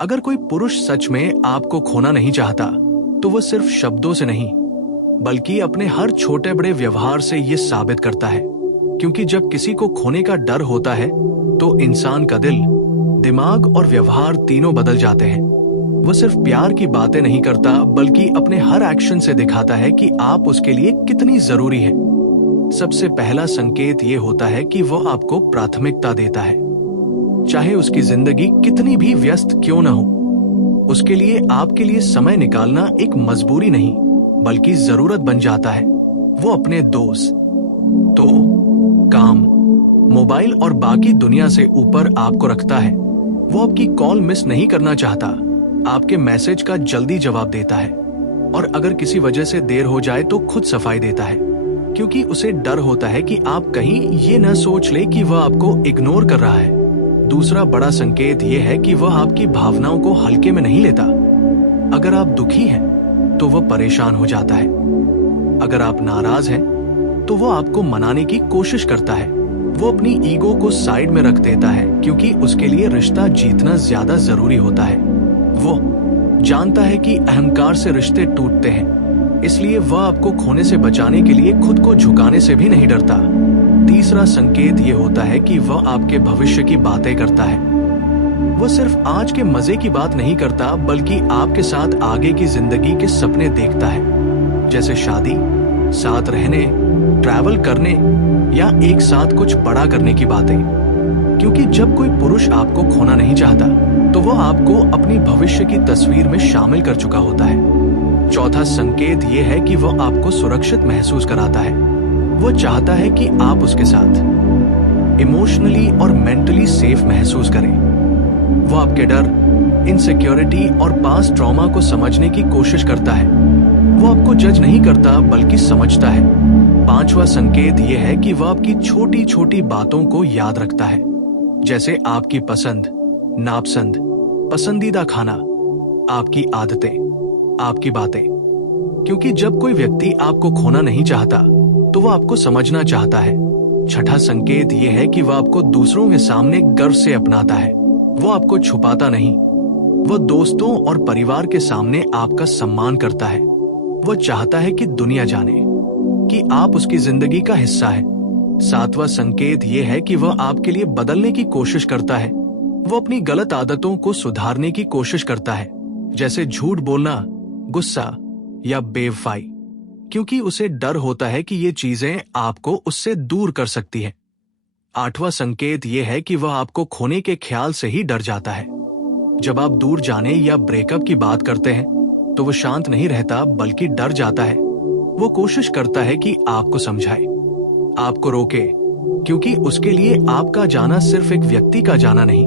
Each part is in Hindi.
अगर कोई पुरुष सच में आपको खोना नहीं चाहता तो वो सिर्फ शब्दों से नहीं बल्कि अपने हर छोटे बड़े व्यवहार से ये साबित करता है। क्योंकि जब किसी को खोने का डर होता है तो इंसान का दिल, दिमाग और व्यवहार तीनों बदल जाते हैं। वो सिर्फ प्यार की बातें नहीं करता बल्कि अपने हर एक्शन से दिखाता है कि आप उसके लिए कितनी जरूरी है। सबसे पहला संकेत ये होता है कि वो आपको प्राथमिकता देता है। चाहे उसकी जिंदगी कितनी भी व्यस्त क्यों न हो, उसके लिए आपके लिए समय निकालना एक मजबूरी नहीं बल्कि जरूरत बन जाता है। वो अपने दोस्त, तो काम, मोबाइल और बाकी दुनिया से ऊपर आपको रखता है। वो आपकी कॉल मिस नहीं करना चाहता, आपके मैसेज का जल्दी जवाब देता है और अगर किसी वजह से देर हो जाए तो खुद सफाई देता है, क्योंकि उसे डर होता है कि आप कहीं ये न सोच ले कि वह आपको इग्नोर कर रहा है। दूसरा बड़ा संकेत यह है कि वह आपकी भावनाओं को हल्के में नहीं लेता। अगर आप दुखी हैं तो वह परेशान हो जाता है। अगर आप नाराज हैं तो वह आपको मनाने की कोशिश करता है। वो अपनी ईगो को साइड में रख देता है क्योंकि उसके लिए रिश्ता जीतना ज्यादा जरूरी होता है। वो जानता है कि अहंकार से रिश्ते टूटते हैं, इसलिए वह आपको खोने से बचाने के लिए खुद को झुकाने से भी नहीं डरता। तीसरा संकेत ये होता है कि वह आपके भविष्य की बातें करता है। वो सिर्फ आज के मजे की बात नहीं करता बल्कि आपके साथ आगे की जिंदगी के सपने देखता है, जैसे शादी, साथ रहने, ट्रैवल करने या एक साथ कुछ बड़ा करने की बातें। क्योंकि जब कोई पुरुष आपको खोना नहीं चाहता तो वह आपको अपनी भविष्य की तस्वीर में शामिल कर चुका होता है। चौथा संकेत ये है कि वह आपको सुरक्षित महसूस कराता है। वो चाहता है कि आप उसके साथ इमोशनली और मेंटली सेफ महसूस करें। वो आपके डर, इनसिक्योरिटी और पास्ट ट्रॉमा को समझने की कोशिश करता है। वो आपको जज नहीं करता बल्कि समझता है। पांचवा संकेत ये है कि वह आपकी छोटी छोटी बातों को याद रखता है, जैसे आपकी पसंद, नापसंद, पसंदीदा खाना, आपकी आदतें, आपकी बातें। क्योंकि जब कोई व्यक्ति आपको खोना नहीं चाहता तो वह आपको समझना चाहता है। छठा संकेत यह है कि वह आपको दूसरों के सामने गर्व से अपनाता है। वो आपको छुपाता नहीं। वह दोस्तों और परिवार के सामने आपका सम्मान करता है। वह चाहता है कि दुनिया जाने कि आप उसकी जिंदगी का हिस्सा है। सातवां संकेत यह है कि वह आपके लिए बदलने की कोशिश करता है। वो अपनी गलत आदतों को सुधारने की कोशिश करता है, जैसे झूठ बोलना, गुस्सा या बेवफाई, क्योंकि उसे डर होता है कि ये चीजें आपको उससे दूर कर सकती है। आठवां संकेत यह है कि वह आपको खोने के ख्याल से ही डर जाता है। जब आप दूर जाने या ब्रेकअप की बात करते हैं तो वो शांत नहीं रहता बल्कि डर जाता है। वो कोशिश करता है कि आपको समझाए, आपको रोके, क्योंकि उसके लिए आपका जाना सिर्फ एक व्यक्ति का जाना नहीं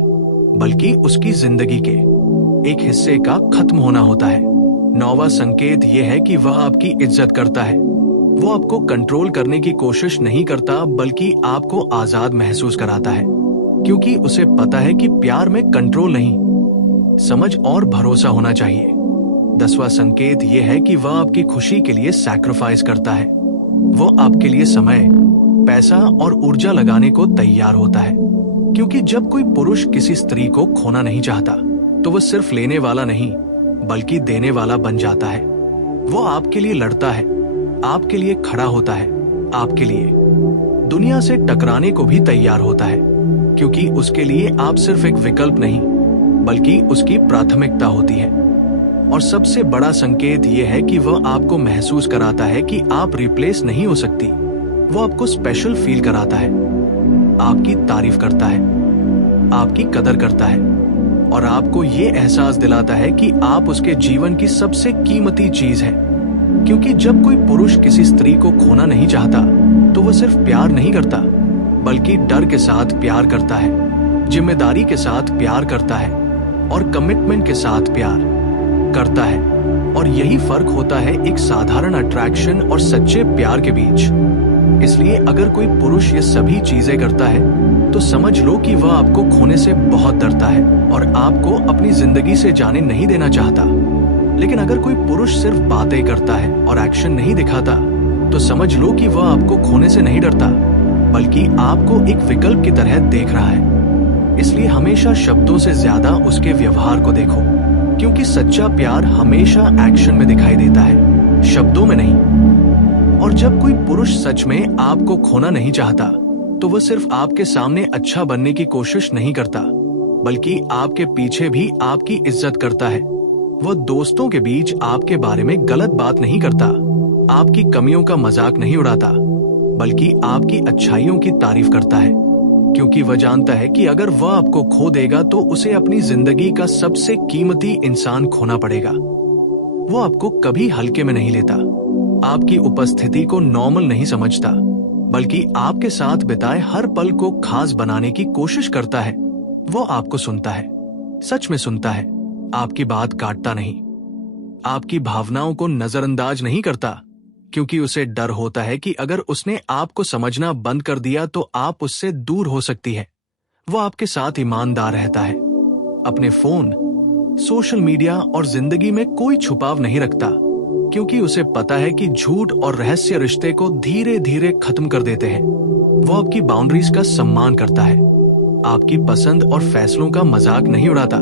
बल्कि उसकी जिंदगी के एक हिस्से का खत्म होना होता है। नौवां संकेत यह है कि वह आपकी इज्जत करता है। वो आपको कंट्रोल करने की कोशिश नहीं करता बल्कि आपको आजाद महसूस कराता है, क्योंकि उसे पता है कि प्यार में कंट्रोल नहीं, समझ और भरोसा होना चाहिए। 10वां संकेत यह है कि वह आपकी खुशी के लिए सैक्रिफाइस करता है। वो आपके लिए समय, पैसा और ऊर्जा लगाने को तैयार होता है। क्योंकि जब कोई पुरुष किसी स्त्री को खोना नहीं चाहता तो वह सिर्फ लेने वाला नहीं बल्कि देने वाला बन जाता है। वो आपके लिए लड़ता है, आपके लिए खड़ा होता है, आपके लिए दुनिया से टकराने को भी तैयार होता है, क्योंकि उसके लिए आप सिर्फ एक विकल्प नहीं बल्कि उसकी प्राथमिकता होती है। और सबसे बड़ा संकेत यह है कि वह आपको महसूस कराता है कि आप रिप्लेस नहीं हो सकती। वो आपको स्पेशल फील कराता है, आपकी तारीफ करता है, आपकी कदर करता है और आपको ये एहसास दिलाता है कि आप उसके जीवन की सबसे कीमती चीज है। क्योंकि जब कोई पुरुष किसी स्त्री को खोना नहीं चाहता तो वह सिर्फ प्यार नहीं करता बल्कि डर के साथ प्यार करता है, जिम्मेदारी के साथ प्यार करता है और कमिटमेंट के साथ प्यार करता है। और यही फर्क होता है एक साधारण अट्रैक्शन और सच्चे प्यार के बीच। इसलिए अगर कोई पुरुष ये सभी चीजें करता है तो समझ लो कि वह आपको खोने से बहुत डरता है और आपको अपनी जिंदगी से जाने नहीं देना चाहता। लेकिन अगर कोई पुरुष सिर्फ बातें करता है और एक्शन नहीं दिखाता तो समझ लो कि वह आपको खोने से नहीं डरता बल्कि आपको एक विकल्प की तरह देख रहा है। इसलिए हमेशा शब्दों से ज्यादा उसके व्यवहार को देखो, क्योंकि सच्चा प्यार हमेशा एक्शन में दिखाई देता है, शब्दों में नहीं। और जब कोई पुरुष सच में आपको खोना नहीं चाहता, तो वह सिर्फ आपके सामने अच्छा बनने की कोशिश नहीं करता, बल्कि आपके पीछे भी आपकी इज्जत करता है। वह दोस्तों के बीच आपके बारे में गलत बात नहीं करता, आपकी कमियों का मजाक नहीं उड़ाता, बल्कि आपकी अच्छाइयों की तारीफ करता है, क्योंकि वह जानता है कि अगर वह आपको खो देगा तो उसे अपनी जिंदगी का सबसे कीमती इंसान खोना पड़ेगा। वो आपको कभी हल्के में नहीं लेता, आपकी उपस्थिति को नॉर्मल नहीं समझता, बल्कि आपके साथ बिताए हर पल को खास बनाने की कोशिश करता है। वो आपको सुनता है, सच में सुनता है, आपकी बात काटता नहीं, आपकी भावनाओं को नजरअंदाज नहीं करता, क्योंकि उसे डर होता है कि अगर उसने आपको समझना बंद कर दिया तो आप उससे दूर हो सकती है। वो आपके साथ ईमानदार रहता है, अपने फोन, सोशल मीडिया और जिंदगी में कोई छुपाव नहीं रखता, क्योंकि उसे पता है कि झूठ और रहस्य रिश्ते को धीरे धीरे खत्म कर देते हैं। वो आपकी बाउंड्रीज का सम्मान करता है, आपकी पसंद और फैसलों का मजाक नहीं उड़ाता,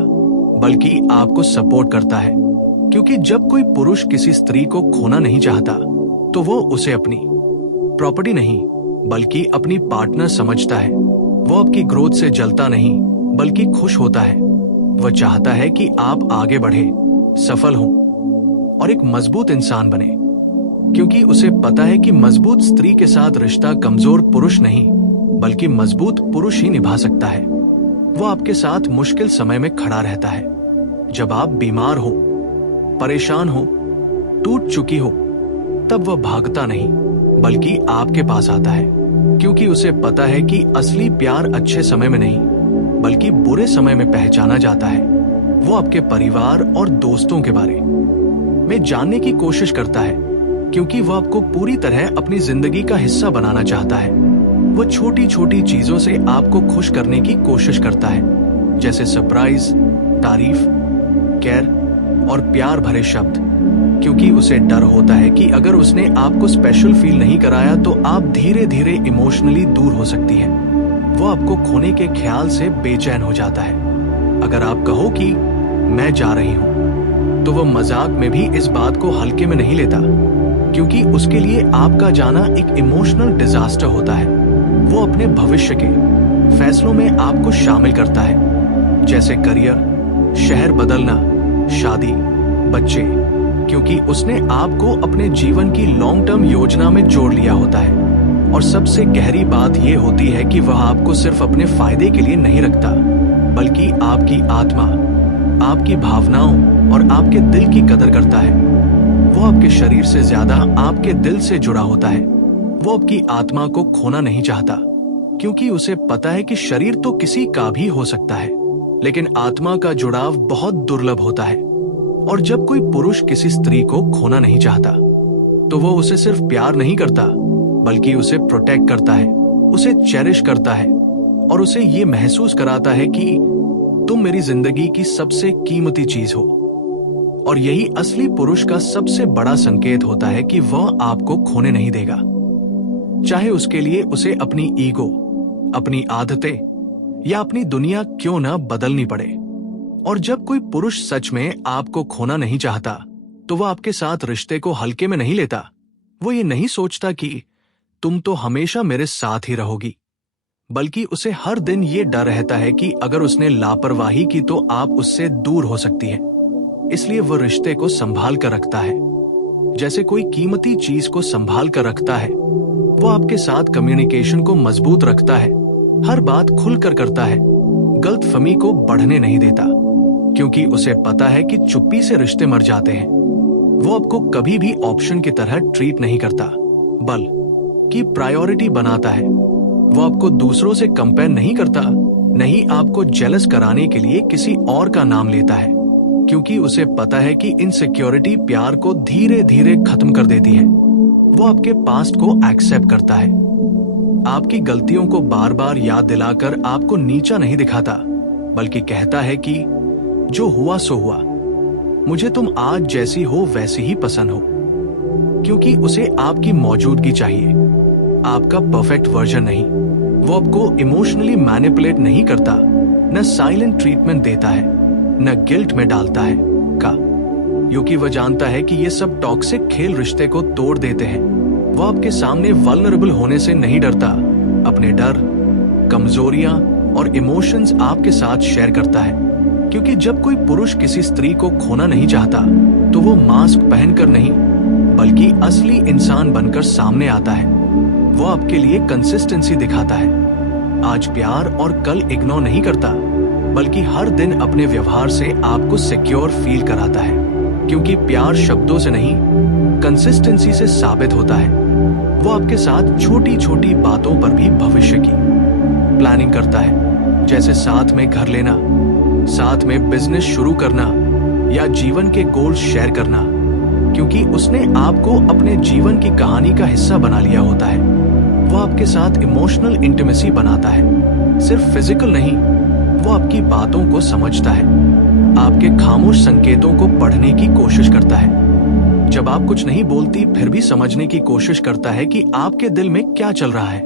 बल्कि आपको सपोर्ट करता है, क्योंकि जब कोई पुरुष किसी स्त्री को खोना नहीं चाहता, तो वो उसे अपनी प्रॉपर्टी नहीं, बल्कि अपनी पार्टनर समझता है। वो आपकी ग्रोथ से जलता नहीं, बल्कि खुश होता है। वह चाहता है कि आप आगे बढ़े, सफल हो और एक मजबूत इंसान बने, क्योंकि उसे पता है कि मजबूत स्त्री के साथ रिश्ता कमजोर पुरुष नहीं, बल्कि मजबूत पुरुष ही निभा सकता है। वो आपके साथ मुश्किल समय में खड़ा रहता है, जब आप बीमार हो, परेशान हो, टूट चुकी हो, तब वह भागता नहीं, बल्कि आपके पास आता है, क्योंकि उसे पता है कि असली प्यार अच्छे समय में नहीं, बल्कि बुरे समय में पहचाना जाता है। वो आपके परिवार और दोस्तों के बारे में जानने की कोशिश करता है, क्योंकि वह आपको पूरी तरह अपनी जिंदगी का हिस्सा बनाना चाहता है। वो छोटी छोटी चीजों से आपको खुश करने की कोशिश करता है, जैसे सरप्राइज, तारीफ, केयर और प्यार भरे शब्द, क्योंकि उसे डर होता है कि अगर उसने आपको स्पेशल फील नहीं कराया तो आप धीरे धीरे इमोशनली दूर हो सकती है। वो आपको खोने के ख्याल से बेचैन हो जाता है। अगर आप कहो कि मैं जा रही हूं, तो वह मजाक में भी इस बात को हल्के में नहीं लेता, क्योंकि उसके लिए आपका जाना एक इमोशनल डिजास्टर होता है। वो अपने भविष्य के फैसलों में आपको शामिल करता है, जैसे करियर, शहर बदलना, शादी, बच्चे, क्योंकि उसने आपको अपने जीवन की लॉन्ग टर्म योजना में जोड़ लिया होता है। और सबसे गहरी बात यह होती है कि वह आपको सिर्फ अपने फायदे के लिए नहीं रखता, बल्कि आपकी आत्मा, आपकी भावनाओं और आपके दिल की कदर करता है। वो आपके शरीर से ज्यादा आपके दिल से जुड़ा होता है। वो आपकी आत्मा को खोना नहीं चाहता, क्योंकि उसे पता है कि शरीर तो किसी का भी हो सकता है, लेकिन आत्मा का जुड़ाव बहुत दुर्लभ होता है। और जब कोई पुरुष किसी स्त्री को खोना नहीं चाहता, तो वो उसे सिर्फ प्यार नहीं करता, बल्कि उसे प्रोटेक्ट करता है, उसे चेरिश करता है और उसे ये महसूस कराता है कि तुम मेरी जिंदगी की सबसे कीमती चीज हो। और यही असली पुरुष का सबसे बड़ा संकेत होता है कि वह आपको खोने नहीं देगा, चाहे उसके लिए उसे अपनी ईगो, अपनी आदतें या अपनी दुनिया क्यों ना बदलनी पड़े। और जब कोई पुरुष सच में आपको खोना नहीं चाहता, तो वह आपके साथ रिश्ते को हल्के में नहीं लेता। वो ये नहीं सोचता कि तुम तो हमेशा मेरे साथ ही रहोगी, बल्कि उसे हर दिन ये डर रहता है कि अगर उसने लापरवाही की तो आप उससे दूर हो सकती है। इसलिए वह रिश्ते को संभाल कर रखता है, जैसे कोई कीमती चीज को संभाल कर रखता है। वो आपके साथ कम्युनिकेशन को मजबूत रखता है, हर बात खुलकर करता है, गलतफहमी को बढ़ने नहीं देता, क्योंकि उसे पता है कि चुप्पी से रिश्ते मर जाते हैं। वो आपको कभी भी ऑप्शन की तरह ट्रीट नहीं करता, बल्कि प्रायोरिटी बनाता है। वो आपको दूसरों से कंपेयर नहीं करता, नहीं आपको जेलस कराने के लिए किसी और का नाम लेता है, क्योंकि उसे पता है कि इनसिक्योरिटी प्यार को धीरे धीरे खत्म कर देती है। वो आपके पास्ट को एक्सेप्ट करता है, आपकी गलतियों को बार बार याद दिलाकर आपको नीचा नहीं दिखाता, बल्कि कहता है कि जो हुआ सो हुआ, मुझे तुम आज जैसी हो वैसी ही पसंद हो, क्योंकि उसे आपकी मौजूदगी चाहिए, आपका परफेक्ट वर्जन नहीं। वो आपको इमोशनली मैनिपुलेट नहीं करता, न साइलेंट ट्रीटमेंट देता है, न गिल्ट में डालता है क्योंकि वह जानता है कि ये सब टॉक्सिक खेल रिश्ते को तोड़ देते हैं। वह आपके सामने वल्नरेबल होने से नहीं डरता, अपने डर, कमजोरियां और इमोशंस आपके साथ शेयर करता है। क्योंकि जब कोई पुरुष किसी स्त्री को खोना नहीं चाहता तो वो मास्क पहनकर नहीं बल्कि असली इंसान बनकर सामने आता है। वो आपके लिए कंसिस्टेंसी दिखाता है, आज प्यार और कल इग्नोर नहीं करता, बल्कि हर दिन अपने व्यवहार से आपको सिक्योर फील कराता है। क्योंकि प्यार शब्दों से नहीं, कंसिस्टेंसी से साबित होता है। वो आपके साथ छोटी छोटी बातों पर भी भविष्य की प्लानिंग करता है, जैसे साथ में घर लेना, साथ में बिजनेस शुरू करना या जीवन के गोल्स शेयर करना। क्योंकि उसने आपको अपने जीवन की कहानी का हिस्सा बना लिया होता है। वो आपके साथ इमोशनल इंटीमेसी बनाता है, सिर्फ फिजिकल नहीं। वो आपकी बातों को समझता है, आपके खामोश संकेतों को पढ़ने की कोशिश करता है। जब आप कुछ नहीं बोलती फिर भी समझने की कोशिश करता है कि आपके दिल में क्या चल रहा है।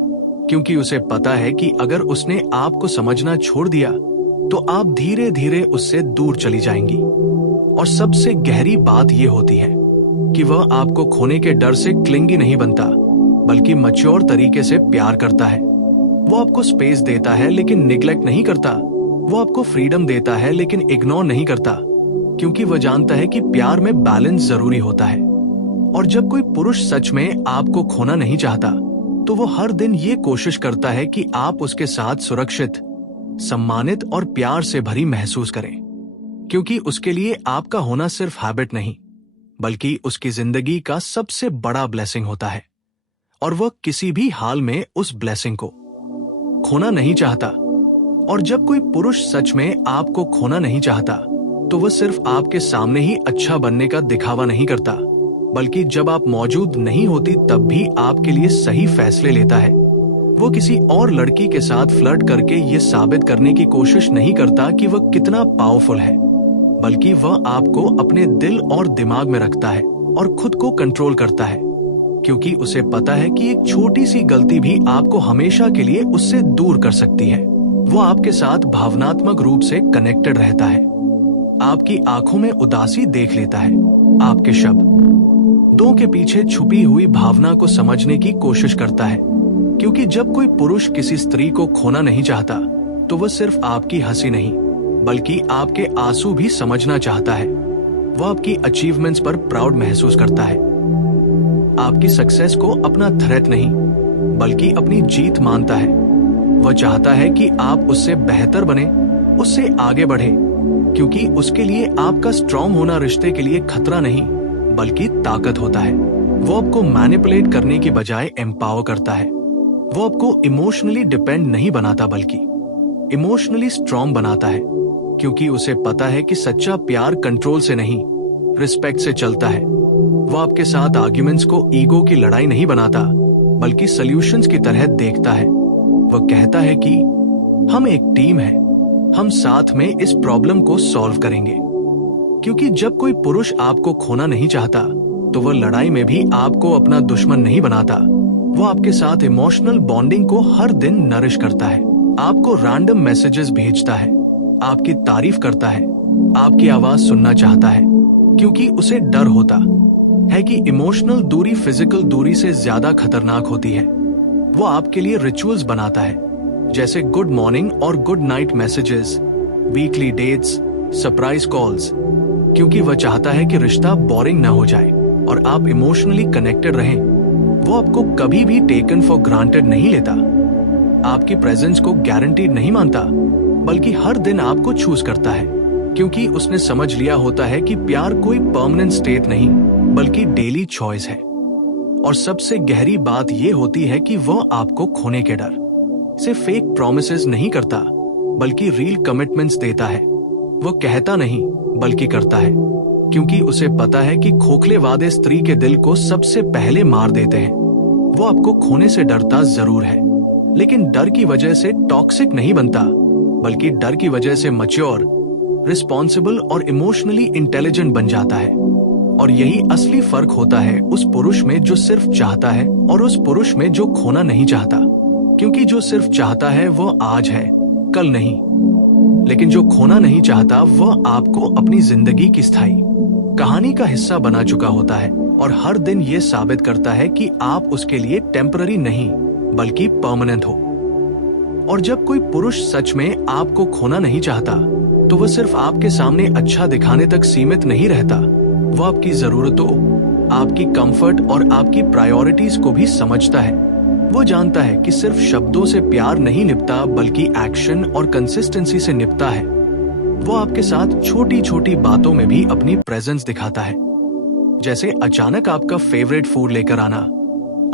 क्योंकि उसे पता है कि अगर उसने आपको समझना छोड़ दिया तो आप धीरे धीरे उससे दूर चली जाएंगी। और सबसे गहरी बात यह होती है कि वह आपको खोने के डर से क्लिंगी नहीं बनता, बल्कि मैच्योर तरीके से प्यार करता है। वो आपको स्पेस देता है लेकिन निग्लेक्ट नहीं करता। वो आपको फ्रीडम देता है लेकिन इग्नोर नहीं करता, क्योंकि वह जानता है कि प्यार में बैलेंस जरूरी होता है। और जब कोई पुरुष सच में आपको खोना नहीं चाहता तो वो हर दिन ये कोशिश करता है कि आप उसके साथ सुरक्षित, सम्मानित और प्यार से भरी महसूस करें। क्योंकि उसके लिए आपका होना सिर्फ हैबिट नहीं, बल्कि उसकी जिंदगी का सबसे बड़ा ब्लेसिंग होता है। और वह किसी भी हाल में उस ब्लेसिंग को खोना नहीं चाहता। और जब कोई पुरुष सच में आपको खोना नहीं चाहता तो वह सिर्फ आपके सामने ही अच्छा बनने का दिखावा नहीं करता, बल्कि जब आप मौजूद नहीं होती तब भी आपके लिए सही फैसले लेता है। वो किसी और लड़की के साथ फ्लर्ट करके ये साबित करने की कोशिश नहीं करता कि वह कितना पावरफुल है, बल्कि वह आपको अपने दिल और दिमाग में रखता है और खुद को कंट्रोल करता है। क्योंकि उसे पता है कि एक छोटी सी गलती भी आपको हमेशा के लिए उससे दूर कर सकती है। वो आपके साथ भावनात्मक रूप से कनेक्टेड रहता है, आपकी आंखों में उदासी देख लेता है, आपके शब्दों के पीछे छुपी हुई भावना को समझने की कोशिश करता है। क्योंकि जब कोई पुरुष किसी स्त्री को खोना नहीं चाहता तो वह सिर्फ आपकी हंसी नहीं, बल्कि आपके आंसू भी समझना चाहता है। वह आपकी अचीवमेंट्स पर प्राउड महसूस करता है, आपकी सक्सेस को अपना थ्रेट नहीं बल्कि अपनी जीत मानता है। वह चाहता है कि आप उससे बेहतर बने, उससे आगे बढ़े, क्योंकि उसके लिए आपका स्ट्रांग होना रिश्ते के लिए खतरा नहीं बल्कि ताकत होता है। वो आपको मैनिपुलेट करने की बजाय एम्पावर करता है। वो आपको इमोशनली डिपेंड नहीं बनाता बल्कि इमोशनली स्ट्रांग बनाता है। क्योंकि उसे पता है कि सच्चा प्यार कंट्रोल से नहीं, रिस्पेक्ट से चलता है। वो आपके साथ आर्ग्यूमेंट्स को ईगो की लड़ाई नहीं बनाता बल्कि सॉल्यूशंस की तरह देखता है। वह कहता है कि हम एक टीम है, हम साथ में इस प्रॉब्लम को सॉल्व करेंगे। क्योंकि जब कोई पुरुष आपको खोना नहीं चाहता तो वह लड़ाई में भी आपको अपना दुश्मन नहीं बनाता। वो आपके साथ इमोशनल बॉन्डिंग को हर दिन नरिश करता है, आपको रैंडम मैसेजेस भेजता है, आपकी तारीफ करता है, आपकी आवाज सुनना चाहता है। क्योंकि उसे डर होता है कि इमोशनल दूरी फिजिकल दूरी से ज्यादा खतरनाक होती है। वो आपके लिए रिचुअल्स बनाता है, जैसे गुड मॉर्निंग और good night messages, weekly dates, surprise calls. क्योंकि वह चाहता है कि रिश्ता बोरिंग ना हो जाए और आप इमोशनली कनेक्टेड रहें। वो आपको कभी भी टेकन फॉर ग्रांटेड नहीं लेता, आपकी प्रेजेंस को गारंटीड नहीं मानता, बल्कि हर दिन आपको चूज करता है। क्योंकि उसने समझ लिया होता है कि प्यार कोई परमानेंट स्टेट नहीं बल्कि डेली चॉइस है। और सबसे गहरी बात यह होती है कि वह आपको खोने के डर से फेक प्रॉमिसेस नहीं करता बल्कि रियल कमिटमेंट्स देता है। वह कहता नहीं बल्कि करता है, क्योंकि उसे पता है कि खोखले वादे स्त्री के दिल को सबसे पहले मार देते हैं। वो आपको खोने से डरता जरूर है, लेकिन डर की वजह से टॉक्सिक नहीं बनता, बल्कि डर की वजह से मैच्योर, रिस्पॉन्सिबल और इमोशनली इंटेलिजेंट बन जाता है। और यही असली फर्क होता है उस पुरुष में जो सिर्फ चाहता है और उस पुरुष में जो खोना नहीं चाहता। क्योंकि जो सिर्फ चाहता है वो आज है, कल नहीं। लेकिन जो खोना नहीं चाहता वह आपको अपनी जिंदगी की स्थायी कहानी का हिस्सा बना चुका होता है और हर दिन ये साबित करता है कि आप उसके लिए टेम्पररी नहीं बल्कि परमानेंट हो। और जब कोई पुरुष सच में आपको खोना नहीं चाहता तो वह सिर्फ आपके सामने अच्छा दिखाने तक सीमित नहीं रहता, वह आपकी जरूरतों, आपकी कंफर्ट और आपकी प्रायोरिटीज को भी समझता है। वो जानता है कि सिर्फ शब्दों से प्यार नहीं निपटा बल्कि एक्शन और कंसिस्टेंसी से निपटा है। वो आपके साथ छोटी छोटी बातों में भी अपनी प्रेजेंस दिखाता है, जैसे अचानक आपका फेवरेट फूड लेकर आना,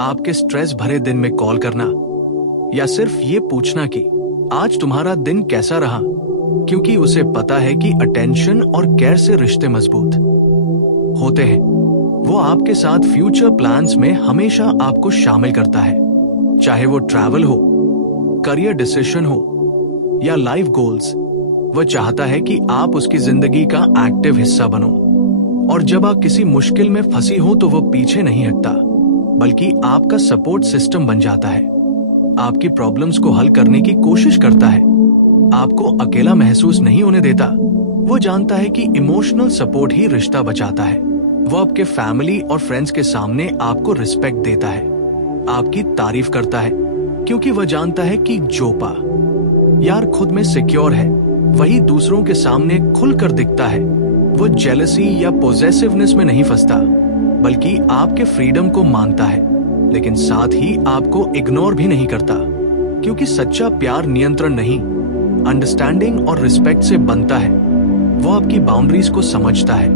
आपके स्ट्रेस भरे दिन में कॉल करना, या सिर्फ ये पूछना कि आज तुम्हारा दिन कैसा रहा, क्योंकि उसे पता है कि अटेंशन और केयर से रिश्ते मजबूत होते हैं। वो आपके साथ फ्यूचर प्लान्स में हमेशा आपको शामिल करता है, चाहे वो ट्रैवल हो, करियर डिसीजन हो या लाइफ गोल्स। वह चाहता है कि आप उसकी जिंदगी का एक्टिव हिस्सा बनो, और जब आप किसी मुश्किल में फंसी हो तो वह पीछे नहीं हटता बल्कि आपका सपोर्ट सिस्टम बन जाता है, आपकी प्रॉब्लम्स को हल करने की कोशिश करता है, आपको अकेला महसूस नहीं होने देता। वो जानता है कि इमोशनल सपोर्ट ही रिश्ता बचाता है। वो आपके फैमिली और फ्रेंड्स के सामने आपको रिस्पेक्ट देता है, आपकी तारीफ करता है, क्योंकि वह जानता है कि जो यार खुद में सिक्योर है वही दूसरों के सामने खुलकर दिखता है। वो जेलसी या पोजेसिवनेस में नहीं फंसता बल्कि आपके फ्रीडम को मानता है, लेकिन साथ ही आपको इग्नोर भी नहीं करता, क्योंकि सच्चा प्यार नियंत्रण नहीं, अंडरस्टैंडिंग और रिस्पेक्ट से बनता है। वो आपकी बाउंड्रीज को समझता है,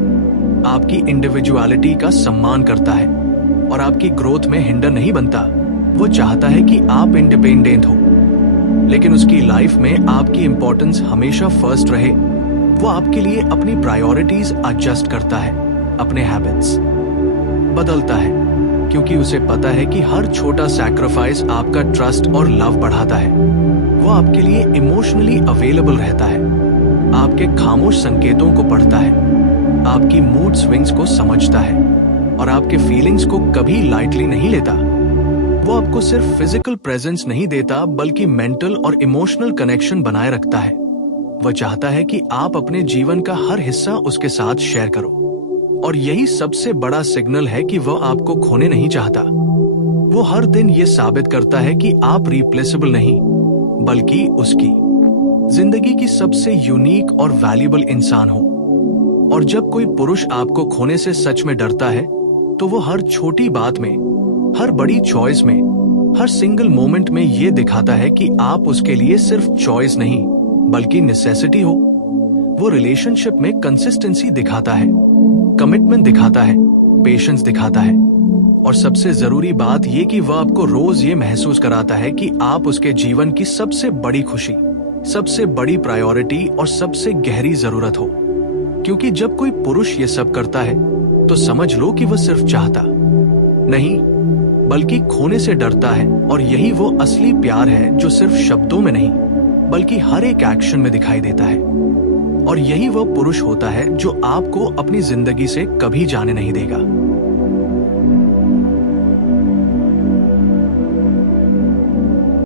आपकी इंडिविजुअलिटी का सम्मान करता है और आपकी ग्रोथ में हिंडर नहीं बनता। वो चाहता है कि आप इंडिपेंडेंट हो, लेकिन उसकी लाइफ में आपकी इंपॉर्टेंस हमेशा फर्स्ट रहे। वो आपके लिए अपनी प्रायोरिटीज एडजस्ट करता है, अपने हैबिट्स बदलता है, क्योंकि उसे पता है कि हर छोटा सैक्रिफाइस आपका ट्रस्ट और लव बढ़ाता है। वो आपके लिए इमोशनली अवेलेबल रहता है, आपके खामोश संकेतों को पढ़ता है, आपकी मूड स्विंग्स को समझता है और आपके फीलिंग्स को कभी लाइटली नहीं लेता। वो आपको सिर्फ फिजिकल प्रेजेंस नहीं देता बल्कि मेंटल और इमोशनल कनेक्शन बनाए रखता है। वह चाहता है कि आप अपने जीवन का हर हिस्सा उसके साथ शेयर करो, और यही सबसे बड़ा सिग्नल है कि वह आपको खोने नहीं चाहता। वो हर दिन ये साबित करता है कि आप रिप्लेसेबल नहीं बल्कि उसकी जिंदगी की सबसे यूनिक और वैल्यूएबल इंसान हो। और जब कोई पुरुष आपको खोने से सच में डरता है तो वो हर छोटी बात में, हर बड़ी चॉइस में, हर सिंगल मोमेंट में ये दिखाता है कि आप उसके लिए सिर्फ चॉइस नहीं बल्कि नेसेसिटी हो। वो रिलेशनशिप में कंसिस्टेंसी दिखाता है, कमिटमेंट दिखाता है, पेशेंस दिखाता है, और सबसे जरूरी बात ये कि वह आपको रोज ये महसूस कराता है कि आप उसके जीवन की सबसे बड़ी खुशी, सबसे बड़ी प्रायोरिटी और सबसे गहरी जरूरत हो। क्योंकि जब कोई पुरुष ये सब करता है तो समझ लो कि वह सिर्फ चाहता नहीं बल्कि खोने से डरता है, और यही वो असली प्यार है जो सिर्फ शब्दों में नहीं बल्कि हर एक एक्शन में दिखाई देता है। और यही वो पुरुष होता है जो आपको अपनी जिंदगी से कभी जाने नहीं देगा।